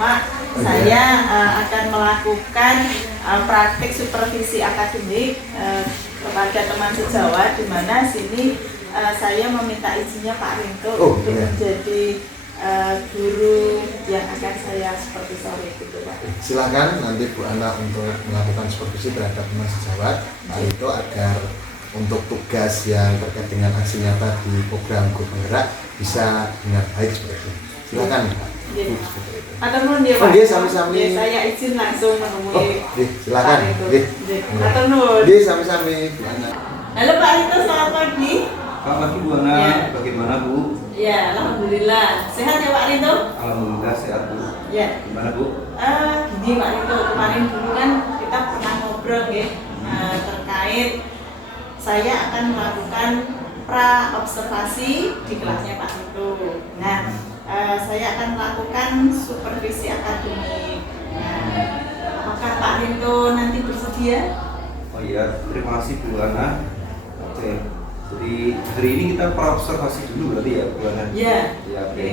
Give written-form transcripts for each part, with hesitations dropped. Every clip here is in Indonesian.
Pak, saya akan melakukan praktik supervisi akademik kepada teman sejawat, di mana sini saya meminta izinnya Pak Rinto untuk menjadi guru yang akan saya supervisori gitu Pak. Silakan nanti Bu Ana untuk melakukan supervisi terhadap teman sejawat Pak Rinto agar untuk tugas yang terkait dengan aksi nyata di program Guru Penggerak bisa dengan baik seperti itu. Silakan Pak. Atau nuhun ya Pak. Sami-sami. Saya izin langsung menemui. Silakan. Atau nuhun. Sami-sami Bu Ana. Halo Pak Rinto, selamat pagi. Selamat pagi Bu Ana, bagaimana Bu? Ya, alhamdulillah. Sehat ya Pak Rinto? Alhamdulillah sehat Bu. Ya. Gimana Bu? Gini Pak Rinto, kemarin dulu kan kita pernah ngobrol ya terkait saya akan melakukan pra observasi di kelasnya Pak Rinto. Nah, saya akan melakukan supervisi akademik. Nah, apakah Pak Rinto nanti bersedia? Oh iya, terima kasih Bu Ana. Oke. Jadi hari ini kita pra observasi dulu berarti ya Bu Ana? Iya. Ya, oke.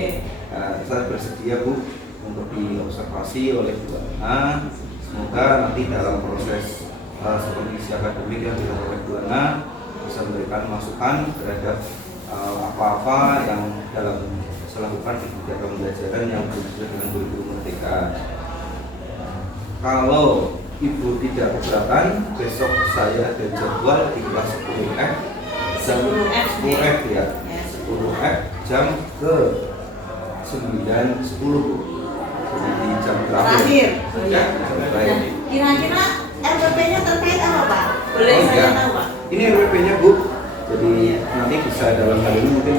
Saya bersedia Bu untuk diobservasi oleh Bu Ana. Semoga nanti dalam proses supervisi akademik yang dilakukan oleh Bu Ana bisa memberikan masukan terhadap apa-apa yang dalam lakukan di kegiatan pembelajaran yang sesuai dengan kurikulum Merdeka. Kalau Ibu tidak keberatan, besok saya ada jadwal di kelas 10F jam 10F ya, 10F jam ke 9.10 jadi di jam terakhir. Ya, baik. Kira-kira RPP-nya terkait apa Pak? Boleh saya tahu Pak? Ini RPP-nya Bu, jadi nanti bisa dalam hal ini mungkin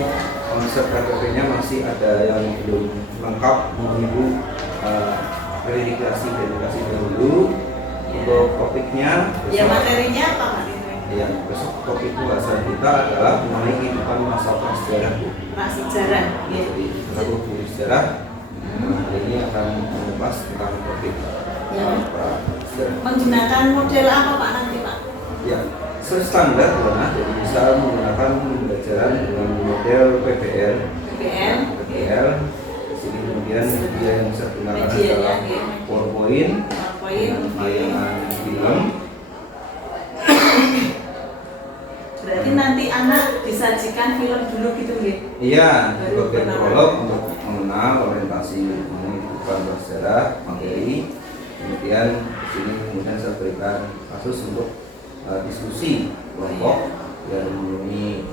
konsep RPP-nya masih ada yang belum lengkap, mohon Ibu verifikasi dahulu untuk topiknya. Ya materinya apa Pak? Ya, besok topik pembahasan kita adalah mengenai kehidupan masa prasejarah Bu. Prasejarah, ya. Jadi satu guru sejarah ini akan mengupas tentang topik prasejarah. Menggunakan model apa Pak nanti Pak? Ya, standar karena jadi bisa menggunakan pembelajaran dengan model PBL. PBL. Di sini kemudian media yang bisa digunakan adalah PowerPoint, tayangan film. Berarti nanti anak disajikan film dulu gitu nggih? Iya, sebagai prolog untuk mengenal orientasi mengenai kehidupan bersejarah materi. Kemudian di sini kemudian saya berikan kasus untuk diskusi kelompok yang mengenai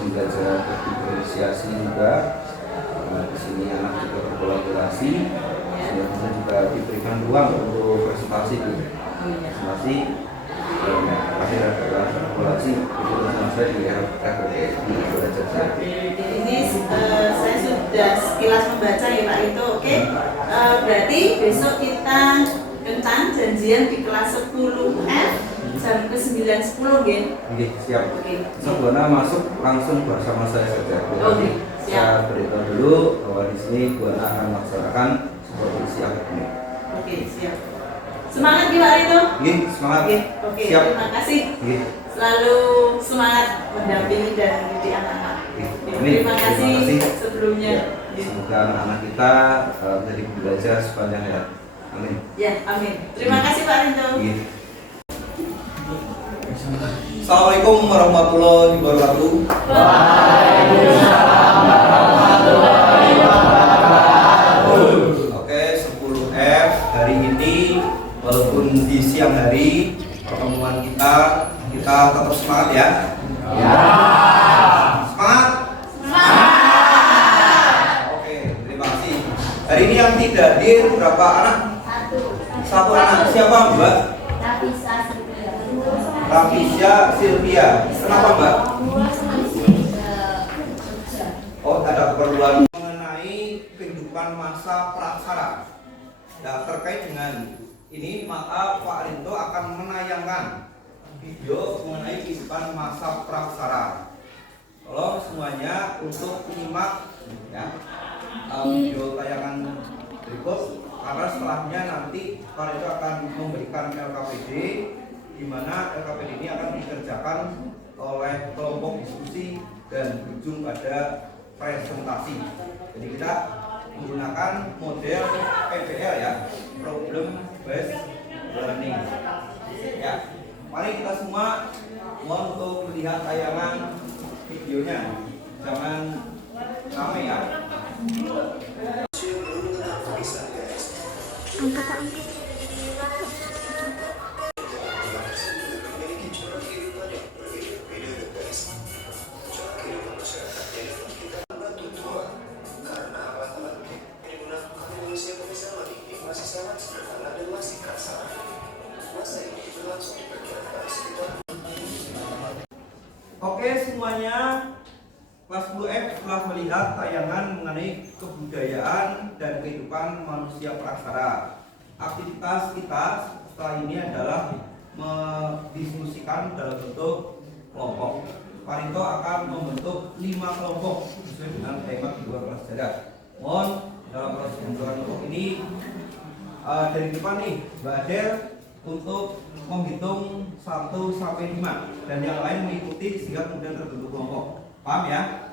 pembelajaran berdifferensiasi juga. Di sini anak juga berkolaborasi. Kemudian juga diberikan ruang untuk presentasi. Presentasi akhir adalah kalkulasi itu saya di RPP. Ini saya sudah sekilas membaca ya Pak itu, oke. Berarti besok kita kencan janjian di kelas 10F jam ke 9.10 ya? Oke, siap. Sebelumnya masuk langsung bersama saya saja. Oke, siap. Saya beritahu dulu bahwa di sini Bu Ana akan melaksanakan supervisi akademik. Oke, siap. Semangat ya Pak Rinto? Iya, semangat. Oke, siap. Terima kasih. Selalu semangat mendampingi dan mendidik anak-anak. Terima kasih sebelumnya. Semoga anak-anak kita menjadi belajar sepanjang hayat. Amin. Ya, amin. Terima kasih Pak Rinto. Assalamualaikum warahmatullahi wabarakatuh. Waalaikumsalam warahmatullahi wabarakatuh. Oke, 10F hari ini walaupun di siang hari pertemuan kita tetap semangat ya. Semangat. Oke, terima kasih. Hari ini yang tidak hadir berapa anak? Satu anak. Siapa Mbak? Rafisya Silvia. Kenapa Mbak? Oh, ada keperluan mengenai kehidupan masa praksara. Nah, terkait dengan ini maka Pak Rinto akan menayangkan video mengenai kehidupan masa praksara. Tolong semuanya untuk menyimak ya video tayangan berikut, karena setelahnya nanti Pak Rinto akan memberikan LKPD, di mana LKPD ini akan dikerjakan oleh kelompok diskusi dan berujung pada presentasi. Jadi kita menggunakan model PBL ya, problem based learning. Ya, mari kita semua mohon untuk melihat tayangan videonya, jangan rame ya. Oke semuanya, kelas 10F setelah melihat tayangan mengenai kebudayaan dan kehidupan manusia praksara. Aktivitas kita setelah ini adalah mendiskusikan dalam bentuk kelompok. Parito akan membentuk 5 kelompok sesuai dengan tema kedua kelas sejarah. Mohon dalam proses pembentukan kelompok ini dari depan nih Mbak Adel untuk menghitung 1 sampai 5 dan yang lain mengikuti sehingga kemudian terbentuk kelompok. Paham ya?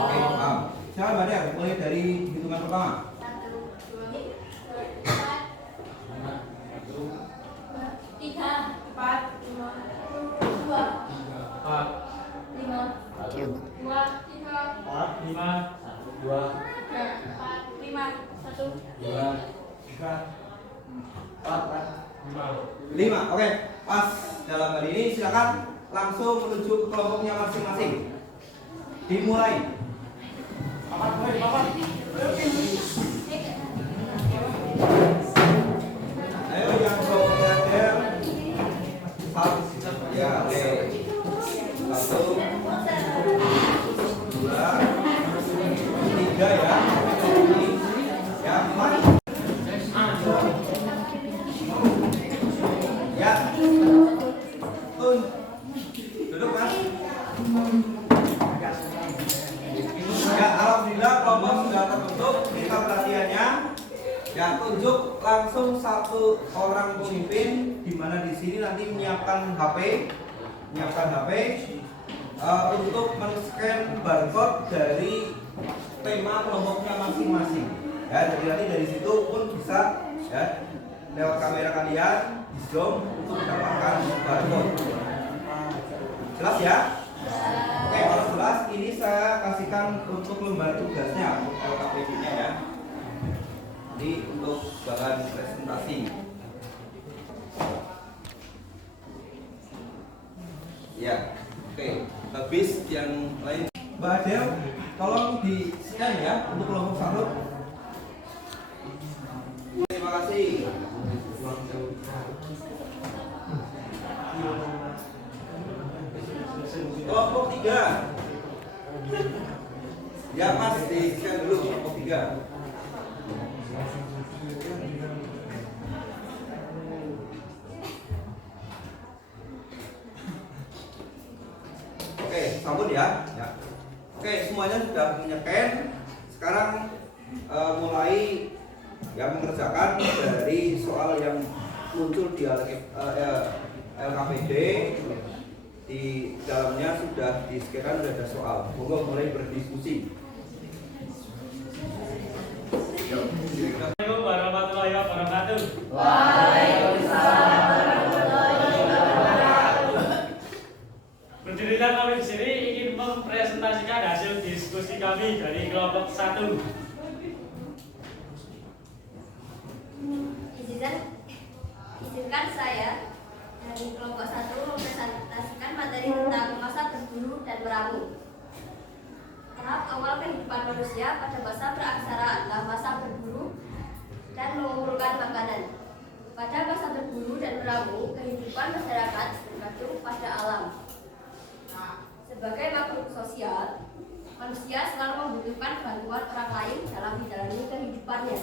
Oke, paham. Silakan Mbak Adel, mulai dari hitungan pertama. 5, oke, pas dalam hal ini silakan langsung menuju ke kelompoknya masing-masing. Dimulai. Ayo yang kelompoknya ada 1, ya oke. 1, 2, 3 ya. Ya, 4. Ya, duduk mas. Ya, alhamdulillah kelompok sudah terbentuk. Kita pelatihannya. Ya, tunjuk langsung 1 orang pemimpin, di mana di sini nanti menyiapkan HP, untuk men-scan barcode dari tema kelompoknya masing-masing. Ya, jadi nanti dari situ pun bisa ya lewat kamera kalian di zoom untuk mendapatkan barcode. Jelas ya? Oke, kalau jelas ini saya kasihkan untuk lembar tugasnya untuk LKPD-nya ya. Jadi untuk bahan presentasi. Ya, oke. Habis yang lain, Mbak Adel, tolong di scan ya untuk kelompok 1. Terima kasih. Kelompok 3. Ya mas, di scan dulu kelompok 3. Oke, sambut ya. Oke, semuanya sudah menyekan. Sekarang mulai yang mengerjakan dari soal yang muncul di LKPD. Di dalamnya sudah di-scan, sudah ada soal. Monggo mulai berdiskusi. Assalamualaikum warahmatullahi wabarakatuh. Waalaikumsalam warahmatullahi wabarakatuh. Berdirilah kami di sini ingin mempresentasikan hasil diskusi kami dari kelompok 1. Izinkan saya dari kelompok 1 mempresentasikan materi tentang masa berburu dan meramu. Tahap awal kehidupan manusia pada masa praaksara adalah masa berburu dan mengumpulkan makanan. Pada masa berburu dan meramu, kehidupan masyarakat bergantung pada alam. Sebagai makhluk sosial, manusia selalu membutuhkan bantuan orang lain dalam menjalani kehidupannya.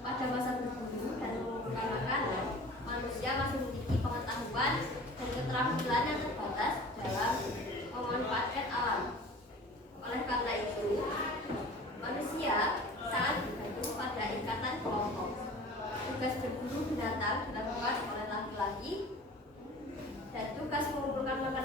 Pada masa berburu dan mengumpulkan makanan, manusia masih memiliki pengetahuan dan keterampilan yang terbatas dalam memanfaatkan alam. Oleh karena itu, manusia sangat bergantung pada ikatan kelompok. Tugas berburu binatang dilakukan oleh laki-laki dan tugas mengumpulkan makanan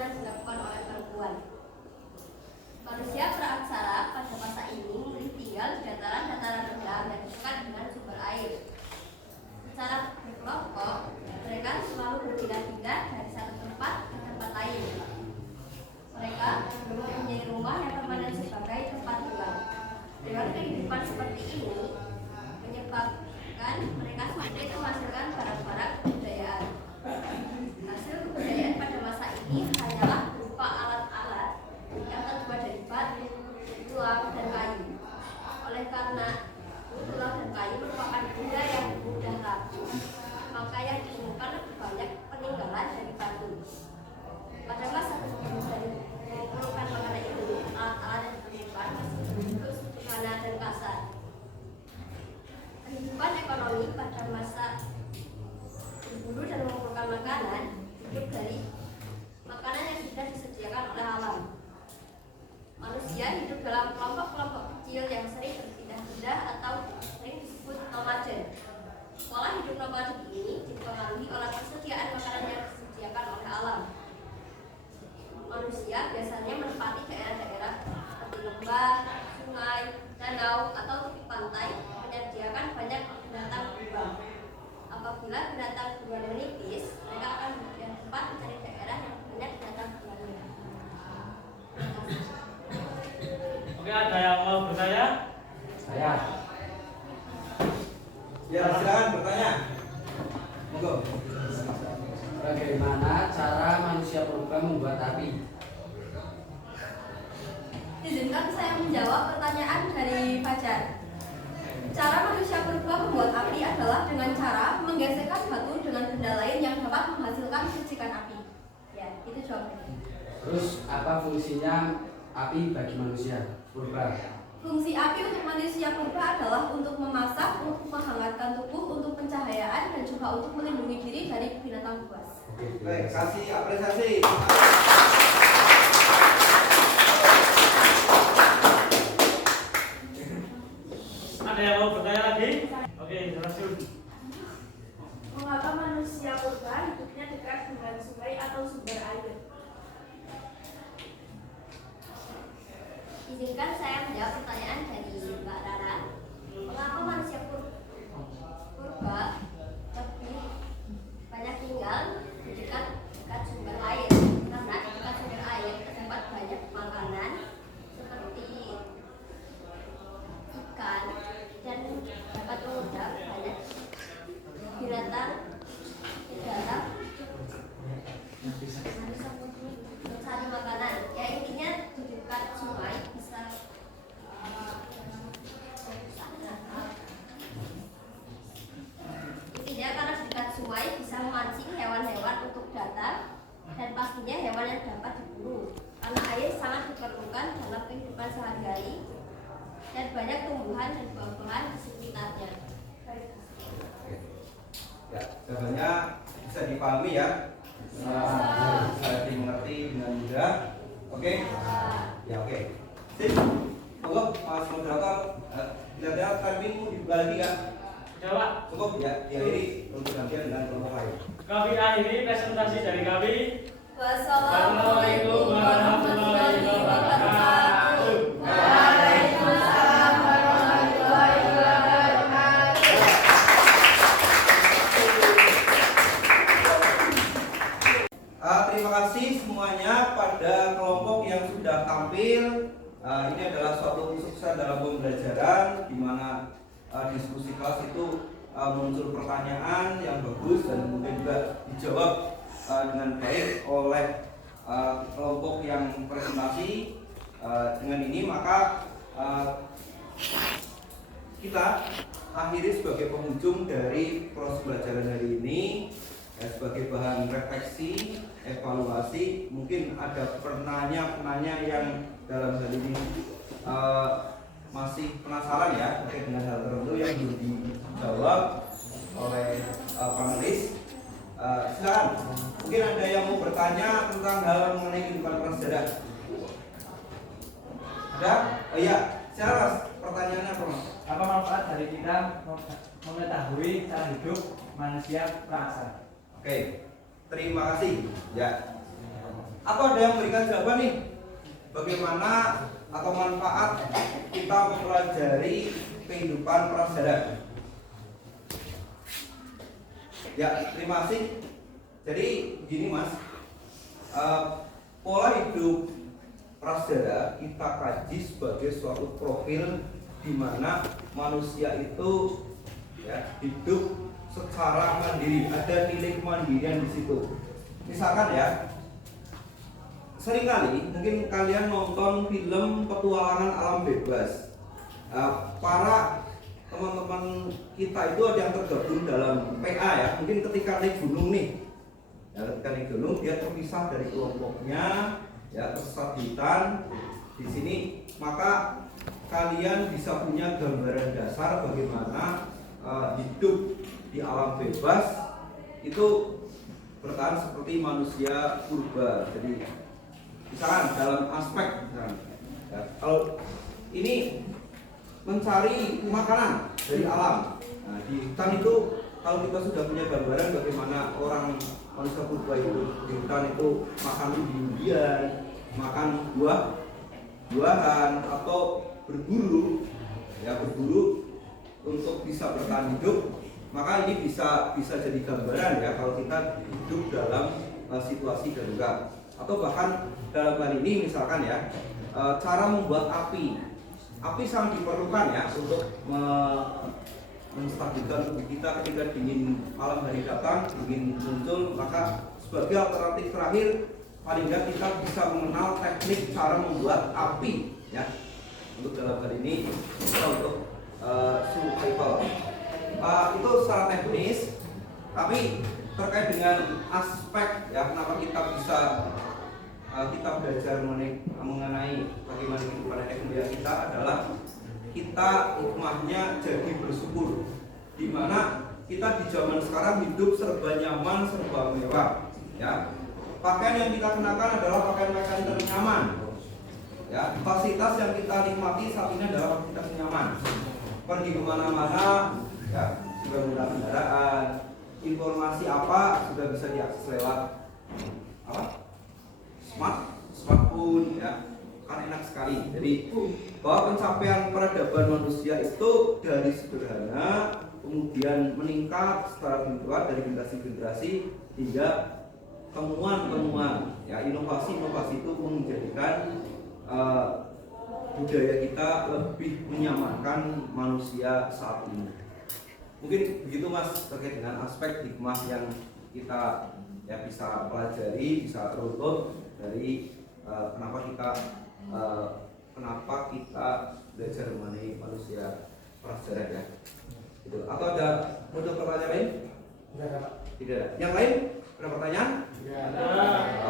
api? Izinkan saya menjawab pertanyaan dari Fajar. Cara manusia purba membuat api adalah dengan cara menggeserkan batu dengan benda lain yang dapat menghasilkan percikan api. Ya, itu jawabannya. Terus apa fungsinya api bagi manusia purba? Fungsi api untuk manusia purba adalah untuk memasak, untuk menghangatkan tubuh, untuk pencahayaan, dan juga untuk melindungi diri dari binatang buas. Baik, kasih apresiasi. Ada yang mau bertanya lagi? Oke, Rasul. Mengapa manusia purba hidupnya dekat dengan sungai atau sumber air? Izinkan saya menjawab pertanyaan dari Mbak Rara. Mengapa manusia purba lebih banyak tinggal di dekat sumber air? Karena di dekat sumber air terdapat banyak makanan seperti ikan dan dapat mengundang banyak binatang di dalam mencari makanan. Ya intinya di dekat sungai bisa intinya karena di dekat sungai bisa memancing hewan-hewan untuk datang, dan pastinya hewan yang dapat diburu. Karena air sangat diperlukan dalam kehidupan sehari-hari dan banyak tumbuhan dan buah-buahan di sekitarnya. Ya, jawabannya bisa dipahami ya. Bisa dimengerti dengan mudah. Oke? Ya, oke. Sip. Monggo Mas Moderator, kira-kira timing dibuka lagi ya? Sudah, Pak. Cukup ya, diakhiri untuk gantian dengan kelompok lain. Kami akhiri presentasi dari kami. Wassalamualaikum warahmatullahi wabarakatuh. Waalaikumsalam warahmatullahi wabarakatuh. Terima kasih semuanya pada kelompok yang sudah tampil. Ini adalah suatu kesuksesan dalam pembelajaran, di mana diskusi kelas itu muncul pertanyaan yang bagus dan kemudian juga dijawab dengan baik oleh kelompok yang presentasi. Dengan ini maka kita akhiri sebagai penghujung dari proses pembelajaran hari ini. Sebagai bahan refleksi, evaluasi, mungkin ada penanya-penanya yang dalam hal ini masih penasaran ya terkait dengan hal tertentu yang belum dijawab oleh panelis. Silakan, mungkin ada yang mau bertanya tentang hal mengenai kehidupan prasejarah. Ada? Oh iya, silakan. Pertanyaannya apa, Mas? Apa manfaat dari kita mengetahui cara hidup manusia praksasa? Oke, terima kasih. Ya. Apa ada yang memberikan jawaban nih? Bagaimana atau manfaat kita mempelajari kehidupan prasejarah? Ya, terima kasih. Jadi gini Mas, pola hidup prasejarah kita kaji sebagai suatu profil di mana manusia itu ya hidup secara mandiri, ada nilai kemandirian di situ. Misalkan ya, seringkali mungkin kalian nonton film petualangan alam bebas. Para teman-teman kita itu ada yang tergabung dalam PA ya. Mungkin ketika naik gunung nih, ya, ketika naik gunung dia terpisah dari kelompoknya, ya tersesat di hutan. Di sini maka kalian bisa punya gambaran dasar bagaimana hidup di alam bebas itu bertahan seperti manusia purba. Jadi misalkan dalam aspek ya, kalau ini mencari makanan dari alam. Nah, di hutan itu kalau kita sudah punya gambaran bagaimana orang manusia purba itu di hutan itu makan umbi-umbian, makan buah-buahan atau berburu, ya berburu untuk bisa bertahan hidup. Maka ini bisa jadi gambaran ya kalau kita hidup dalam situasi darurat. Atau bahkan dalam hal ini misalkan ya cara membuat api sangat diperlukan ya untuk menstabilkan tubuh kita ketika dingin malam hari datang, dingin muncul. Maka sebagai alternatif terakhir paling nggak kita bisa mengenal teknik cara membuat api ya. Untuk dalam hal ini kita untuk survival itu secara teknis, tapi terkait dengan aspek ya kenapa kita bisa kita belajar mengenai bagaimana kehidupan ekonomi kita adalah kita hikmahnya jadi bersyukur, di mana kita di zaman sekarang hidup serba nyaman, serba mewah ya. Pakaian yang kita kenakan adalah pakaian-pakaian ternyaman ya. Fasilitas yang kita nikmati saat ini adalah fasilitas nyaman. Pergi kemana-mana ya sudah menggunakan kendaraan, informasi apa sudah bisa diakses lewat apa? Smartphone ya, kan enak sekali. Jadi bahwa pencapaian peradaban manusia itu dari sederhana kemudian meningkat secara gradual dari generasi ke generasi hingga temuan-temuan ya, inovasi-inovasi itu menjadikan budaya kita lebih menyamankan manusia saat ini. Mungkin begitu Mas terkait dengan aspek hikmah yang kita ya bisa pelajari, bisa terutuk dari kenapa kita belajar mengenai manusia prasejarah ya. Itu. Atau ada muncul pertanyaan lain? Tidak ada. Yang lain? Ada pertanyaan?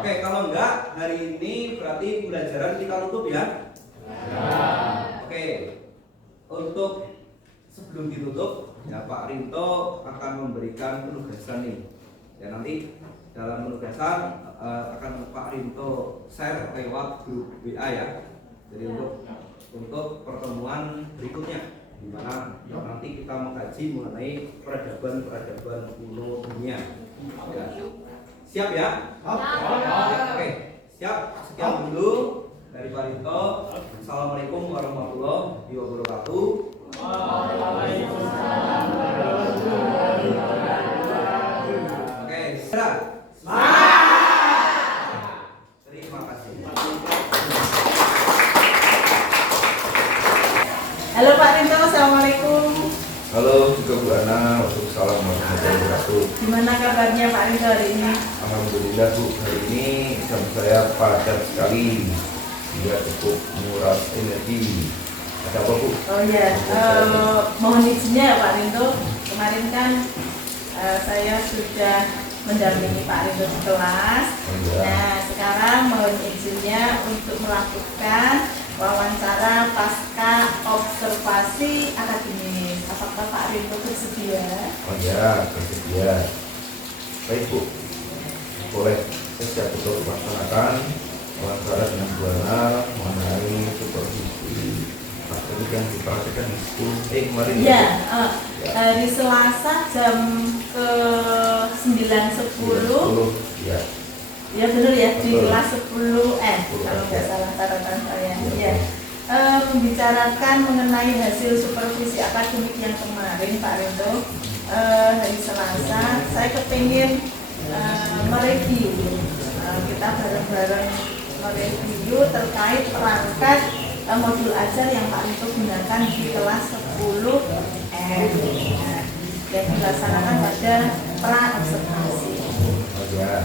Oke, kalau enggak hari ini berarti pembelajaran kita tutup ya. Oke. Untuk sebelum ditutup ya Pak Rinto akan memberikan penugasan nih. Ya nanti dalam penugasan akan Pak Rinto share lewat grup WA ya. Jadi untuk pertemuan berikutnya di mana nanti kita mengkaji mengenai peradaban kuno dunia. Ya. Siap ya? Oke, siap. Sekian dulu dari Pak Rinto. Assalamualaikum warahmatullahi wabarakatuh. Oke, siap. Terima kasih. Halo Pak Rinto, assalamualaikum. Halo, juga Bu Ana. Waalaikumsalam warahmatullahi wabarakatuh. Gimana kabarnya Pak Rinto hari ini? Alhamdulillah Bu, hari ini jam saya padat sekali, hingga cukup menguras energi. Ada apa Bu? Oh ya, mohon izinnya ya Pak Rinto. Kemarin kan saya sudah mendampingi Pak Rinto di kelas. Nah, sekarang mohon izinnya untuk melakukan wawancara pasca observasi akademis. Apakah Pak Rinto bersedia? Oh ya, bersedia. Baik Bu, boleh saya siap untuk melaksanakan wawancara dengan Bu Ana mengenai supervisi akademik yang diperhatikan di school kemarin. Ya, hari Selasa jam ke 9.10. Ya. Ya benar ya, di Betul. kelas 10N kalau nggak salah catatan saya. Ya. Membicarakan mengenai hasil supervisi akademik yang kemarin Pak Rinto, hari Selasa saya kepingin mereview, kita bareng-bareng mereview terkait perangkat modul ajar yang Pak Rinto gunakan di kelas 10N yang dilaksanakan pada pra-observasi. Ya.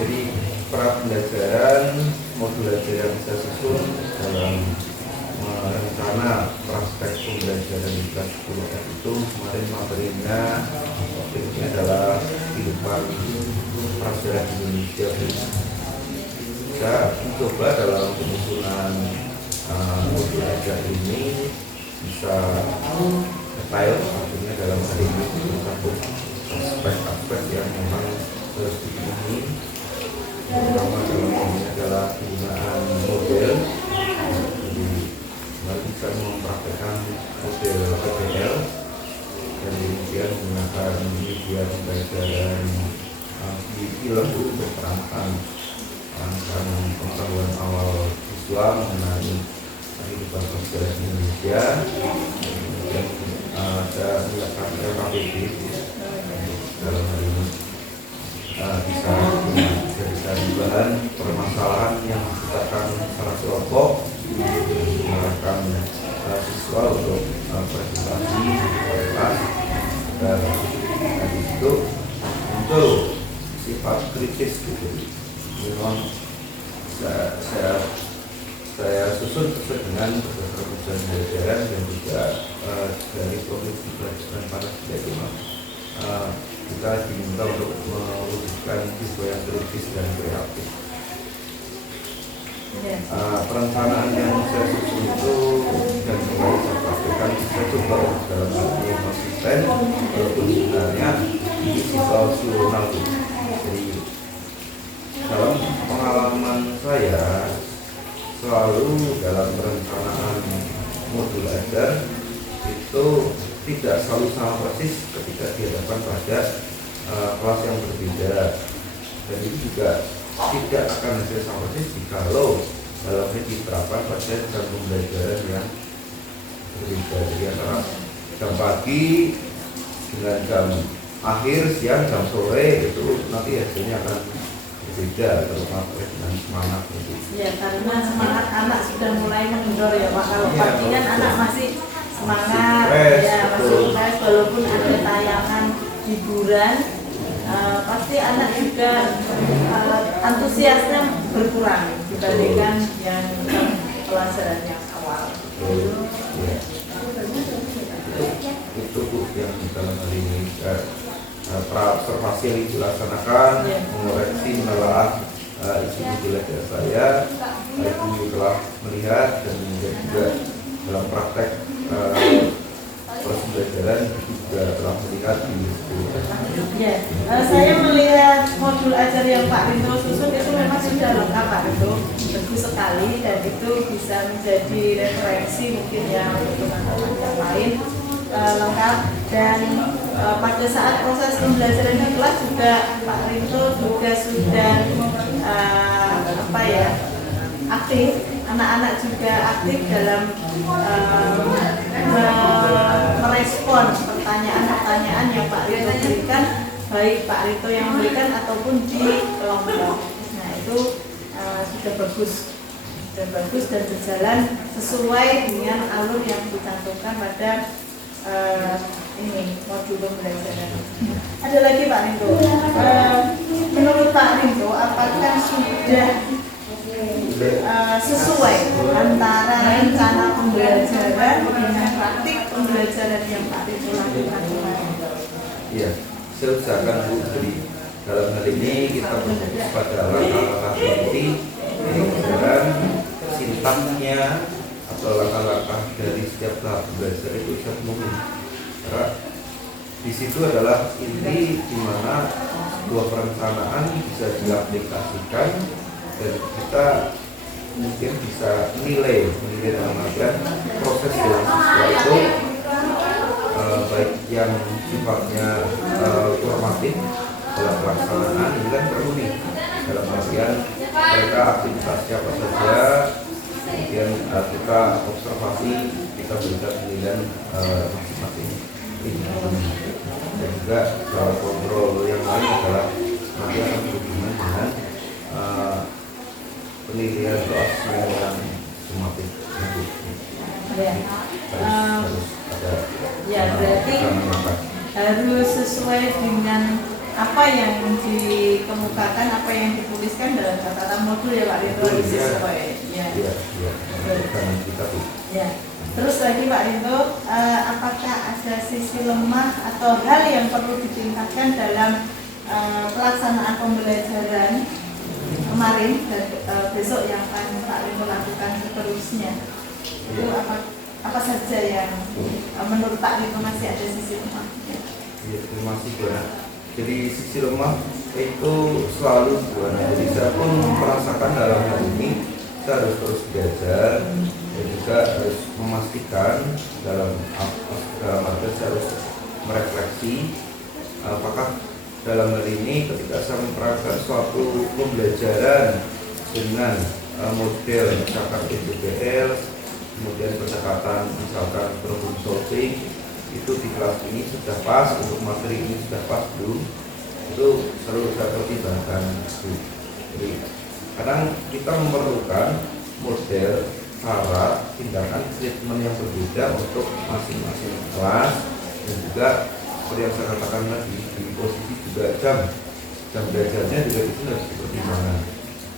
Jadi pra pembelajaran modul ajar yang saya susun dalam rencana praktek pembelajaran di kelas 10F itu kemarin materinya topiknya adalah kehidupan prasejarah Indonesia. Saya mencoba dalam penyusunan modul ajar ini bisa detail, artinya dalam hal ini satu aspek-aspek yang memang harus dipenuhi. Pertama dalam ini adalah penggunaan model. Jadi mari kita mempraktekkan model PBL dan kemudian menggunakan media pembelajaran di film untuk perangkat pengetahuan awal visual mengenai kehidupan prasejarah Indonesia. Kemudian ada melakukan RKPD dalam hal ini bisa dijadikan bahan permasalahan yang diciptakan secara kelompok, menggunakan siswa untuk presentasi kelas, dan dari situ muncul sifat kritis gitu. memang saya susun sesuai dengan kebutuhan pembelajaran dan juga dari produksi pelajaran para siswa itu kita diminta untuk mewujudkan siswa yang kritis dan kreatif. Perencanaan yang saya susun itu dan mulai saya praktekkan saya coba dalam arti yang konsisten walaupun sebenarnya ini situasional. Jadi dalam pengalaman saya selalu dalam perencanaan modul ajar itu tidak selalu sama persis ketika dihadapkan pada kelas yang berbeda, dan itu juga tidak akan hasil sama persis jikalau dalamnya diterapkan pada jam pembelajaran yang berbeda. Jadi antara jam pagi dengan jam akhir, siang, jam sore itu nanti hasilnya akan berbeda terutama dengan semangat itu. Ya, karena semangat anak sudah mulai mengendor ya Pak. Kalau pagi kan anak masih semangat, ya masih stres, walaupun ada tayangan hiburan, pasti anak juga antusiasnya berkurang dibandingkan yang pelajaran yang awal. Itu yang dalam hal ini pra-observasi yang dilaksanakan, mengoreksi, menelaah isi belajar saya. Ibu telah melihat dan juga dalam praktek proses pembelajaran juga telah melihat di sekolah. Ya, saya melihat modul ajar yang Pak Rinto susun itu memang sudah lengkap Pak Rinto, bagus sekali, dan itu bisa menjadi referensi mungkin ya untuk teman-teman yang lain. Lengkap, dan pada saat proses pembelajaran di kelas juga Pak Rinto juga sudah aktif, anak-anak juga aktif dalam merespon pertanyaan-pertanyaan yang Pak Rinto berikan, baik Pak Rinto yang memberikan ataupun di kelompok. Nah itu sudah bagus dan berjalan sesuai dengan alur yang dicantumkan pada ini modul pembelajaran. Ada lagi Pak Rinto. Menurut Pak Rinto, apakah sudah sesuai antara rencana pembelajaran dengan praktik pembelajaran yang Pak Rinto lakukan kemarin? Iya, saya usahakan Bu. Jadi dalam hal ini kita berfokus pada langkah-langkah inti pembelajaran, sintaksnya atau langkah-langkah dari setiap tahap belajar itu bisa mungkin. Karena di situ adalah inti di mana sebuah perencanaan bisa diaplikasikan dan kita mungkin bisa menilai dalam artian proses dalam siswa itu baik yang sifatnya formatif dalam pelaksanaan ini kan perlu nih dalam artian mereka aktivitasnya apa saja, kemudian kita observasi, kita berikan penilaian masing-masing ini, dan juga kontrol yang lain adalah nanti akan berhubungan dengan penilaian soal yang sumatif itu. Harus ada. Ya, berarti harus sesuai dengan apa yang dikemukakan, apa yang dituliskan dalam catatan modul ya Pak Rinto, harus sesuai. Ya. Ya. Terus lagi Pak Rinto, apakah ada sisi lemah atau hal yang perlu ditingkatkan dalam pelaksanaan pembelajaran kemarin dan besok yang akan Pak Rinto lakukan seterusnya? Itu apa saja yang menurut Pak Rinto masih ada sisi lemah? Ya, terima kasih Bu. Jadi sisi lemah itu selalu Bu. Jadi saya pun merasakan dalam hal ini kita harus terus belajar dan juga harus memastikan dalam arti saya harus merefleksi apakah dalam hal ini ketika saya memperagakan suatu pembelajaran dengan model misalkan PJBL, kemudian pendekatan misalkan problem solving, itu di kelas ini sudah pas, untuk materi ini sudah pas belum, itu selalu saya pertimbangkan. Jadi kadang kita memerlukan model, cara, tindakan, treatment yang berbeda untuk masing-masing kelas, dan juga seperti yang saya katakan tadi di posisi juga jam belajarnya juga itu harus dipertimbangkan.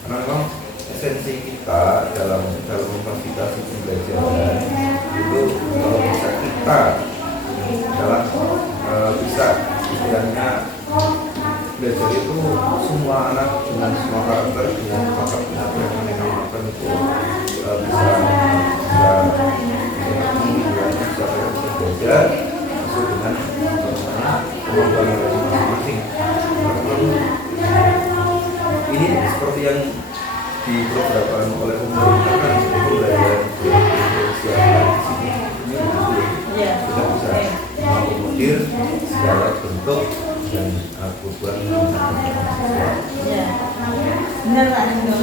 Karena memang esensi kita dalam memfasilitasi pembelajaran itu kalau bisa kita adalah bisa istilahnya belajar itu semua anak dengan semua karakter dengan bakat minat yang mereka makan itu bisa belajar sesuai dengan kemampuan masing-masing. Ini seperti yang diprogramkan oleh pemerintah kan pembelajaran sosial di sini kita bisa mengakomodir segala bentuk dan kebutuhan Ya, benar Pak Ringo.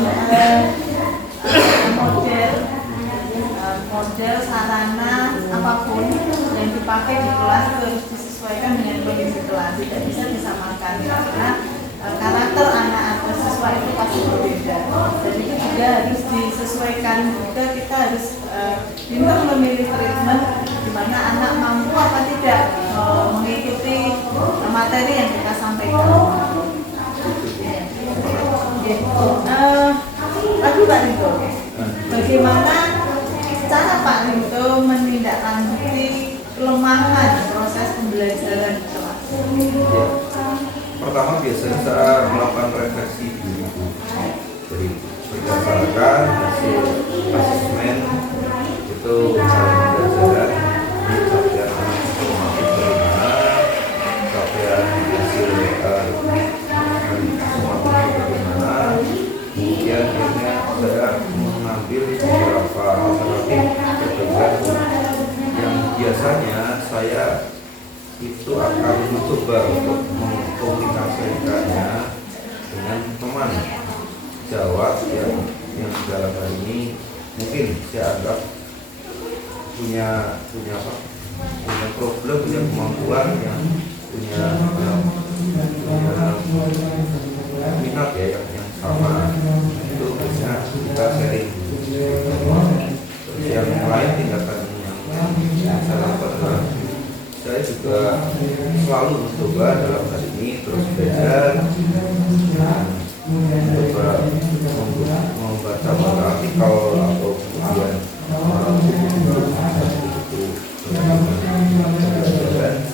Model sarana apapun yang dipakai di kelas itu harus disesuaikan dengan kondisi kelas, tidak bisa disamakan karena karakter anak atau siswa itu pasti berbeda. Jadi itu juga harus disesuaikan, juga kita harus pintar memilih treatment di mana anak mampu apa tidak mengikuti materi yang kita sampaikan. Lagi Pak Ringo, bagaimana cara Pak Ringo menindaklanjuti kelemahan proses pembelajaran di kelas? Pertama biasanya saya melakukan refleksi diri itu, jadi berdasarkan hasil asesmen itu cara pembelajaran di capaian informatif dari mana, capaian hasil informatif bagaimana, kemudian akhirnya saya mengambil beberapa alternatif kebijakan yang biasanya saya itu akan mencoba untuk mengkomunikasikannya dengan teman sejawat yang dalam hal ini mungkin saya anggap punya problem, punya kemampuan, yang punya minat ya yang sama, itu biasanya kita sharing. Terus yang lain tindakan yang saya lakukan adalah saya juga selalu mencoba dalam hal ini terus belajar, mencoba membaca artikel atau kemudian buku-buku pembelajaran,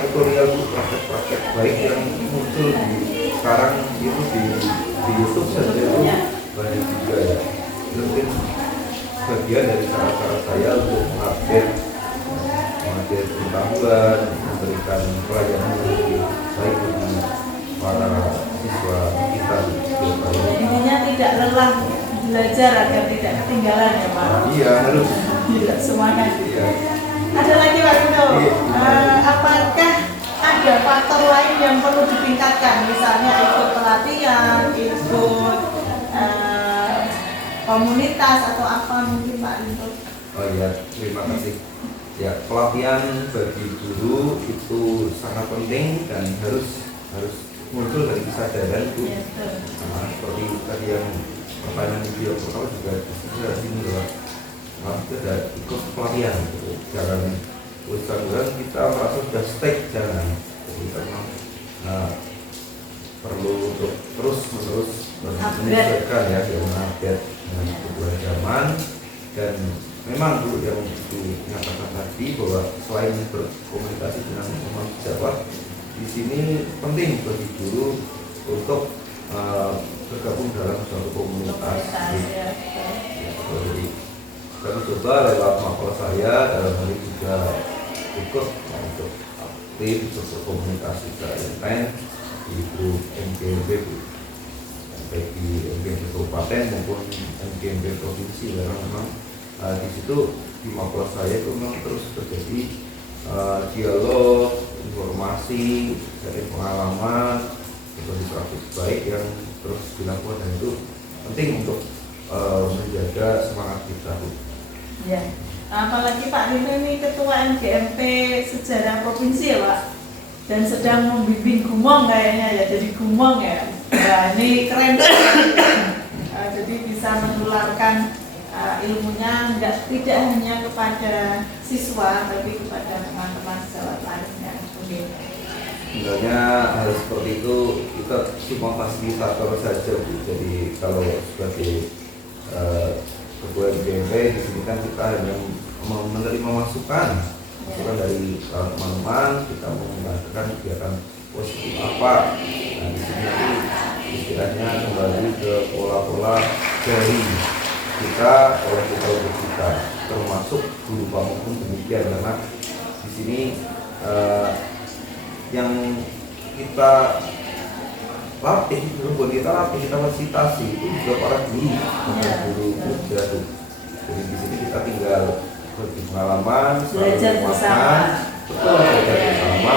tutorial praktek-praktek baik yang muncul sekarang itu di YouTube saja itu banyak juga ya. Mungkin bagian dari cara-cara saya untuk mengupdate pengetahuan, memberikan pelayanan yang lebih baik bagi para siswa kita di sekolah. Intinya tidak lelah belajar agar tidak ketinggalan ya Pak. Iya, harus. Tidak semuanya. Iya. Ada lagi Pak Ringo, apakah ada faktor lain yang perlu ditingkatkan, misalnya ikut pelatihan, ikut komunitas atau apa mungkin Pak Ringo? Oh iya, terima kasih. Ya, pelatihan bagi guru itu sangat penting dan harus muncul dari kesadaran itu. Seperti tadi yang pertanyaan video pertama juga di sini loh. Kita sudah ikut pelatihan, gitu. Jangan usahakan kita merasa sudah stay, jangan. Jadi memang perlu untuk terus-menerus menyesuaikan ya, mengupdate dengan kebutuhan zaman. Dan memang dulu yang dinyatakan tadi bahwa selain berkomunikasi dengan teman sejawat, di sini penting bagi guru untuk bergabung dalam suatu komunitas. Jadi kami coba lewat mapel saya dalam hal ini juga ikut untuk aktif untuk berkomunikasi secara intens di grup MGMB, baik di MGMB kabupaten maupun MGMB provinsi. Karena memang di situ di mapel saya itu memang terus terjadi dialog, informasi, sharing pengalaman, metode praktik baik yang terus dilakukan, dan itu penting untuk menjaga semangat kita. Ya, apalagi Pak Rino ini ketua MGMP sejarah provinsi ya Pak, dan sedang membimbing gumong kayaknya ya, jadi gumong ya. Nah, ini keren. Jadi bisa menularkan ilmunya tidak hanya kepada siswa tapi kepada teman-teman sejawat lainnya. Sebenarnya hal seperti itu kita cuma fasilitator saja Bu. Jadi kalau sebagai ketua BMP di sini kan kita hanya menerima masukan dari teman-teman, kita menggunakan kegiatan positif apa. Nah di sini nanti istilahnya kembali ke pola-pola dari kita oleh kita termasuk guru pamong pun demikian, karena di sini yang kita latih, buat kita latih, kita fasilitasi itu juga para guru muda tuh. Jadi di sini kita tinggal berpengalaman, belajar bersama, betul, belajar bersama.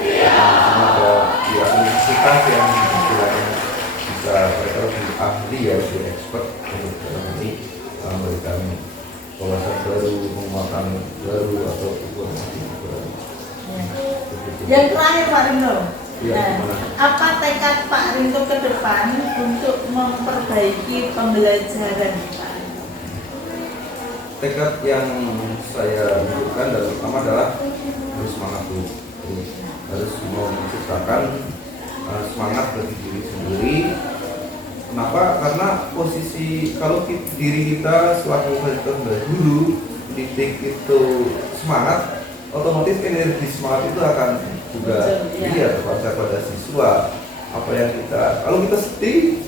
Ada pihak universitas yang istilahnya bisa mereka lebih ahli ya, lebih expert untuk dalam ini memberikan wawasan baru, penguatan baru atau informasi baru. Yang terakhir Pak Rinto, Ya, apa tekad Pak Rinto ke depan untuk memperbaiki pembelajaran Pak Rinto? tekad yang saya tunjukkan dan pertama adalah harus semangat dulu, harus mau menciptakan semangat bagi diri sendiri. Kenapa? Karena posisi kalau diri kita selaku guru didik itu semangat, otomatis energi semangat itu akan juga terpancar pada siswa. Apa yang kita, kalau kita sedih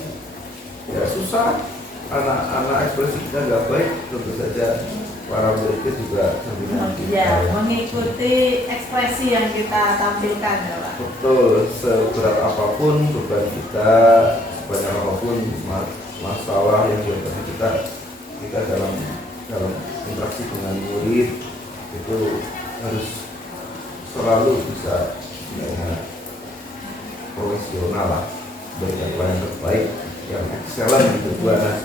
ya susah, anak-anak ekspresi kita nggak baik, tentu saja para muridnya juga mengikuti ekspresi yang kita tampilkan ya Pak. Betul, seberat apapun beban kita, sebanyak apapun masalah yang dihadapi kita dalam interaksi dengan murid itu harus selalu bisa profesional lah, berikan pelayanan terbaik yang excellent gitu Bu Ana.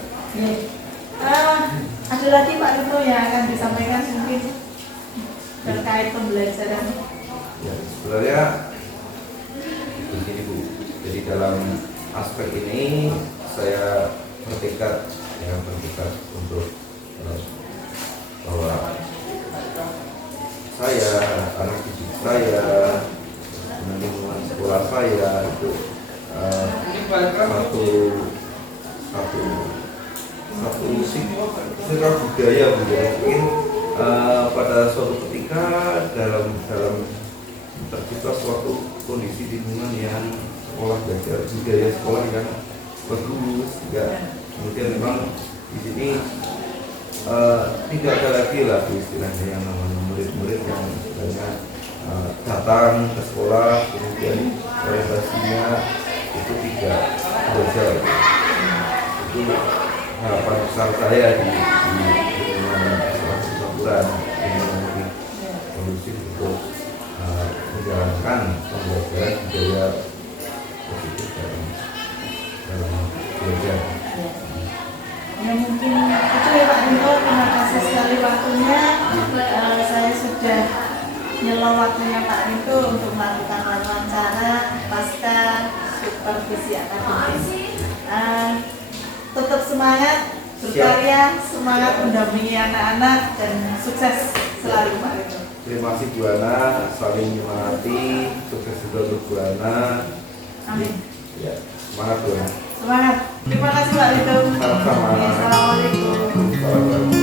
Ada lagi Pak Rinto yang akan disampaikan mungkin terkait pembelajaran? Ya, sebenarnya begini Bu, jadi dalam aspek ini saya bertekad untuk bahwa saya, anak didik saya, lingkungan sekolah saya itu satu sikap budaya mungkin pada suatu ketika dalam tercipta suatu kondisi lingkungan yang sekolah belajar budaya sekolah yang bagus ya, kemudian memang di sini tidak ada lagi lah istilahnya yang namanya murid-murid yang istilahnya datang ke sekolah kemudian orientasinya itu tidak belajar. Itu harapan besar saya di lingkungan sekolah yang lebih kondusif untuk menjalankan pembelajaran budaya positif dalam belajar. Ya mungkin itu ya Pak Rinto, terima kasih sekali waktunya. Saya sudah nyelong waktunya Pak Rinto untuk melakukan wawancara pasca supervisi akademis. Tetap semangat berkarya, semangat mendampingi anak-anak dan sukses selalu Pak Rinto. Terima kasih Bu Ana, saling menyemangati, sukses juga untuk Bu Ana. Amin. Ya, semangat Bu Ana. Semangat. Terima kasih Pak Rinto. Sama-sama. Assalamualaikum. Assalamualaikum.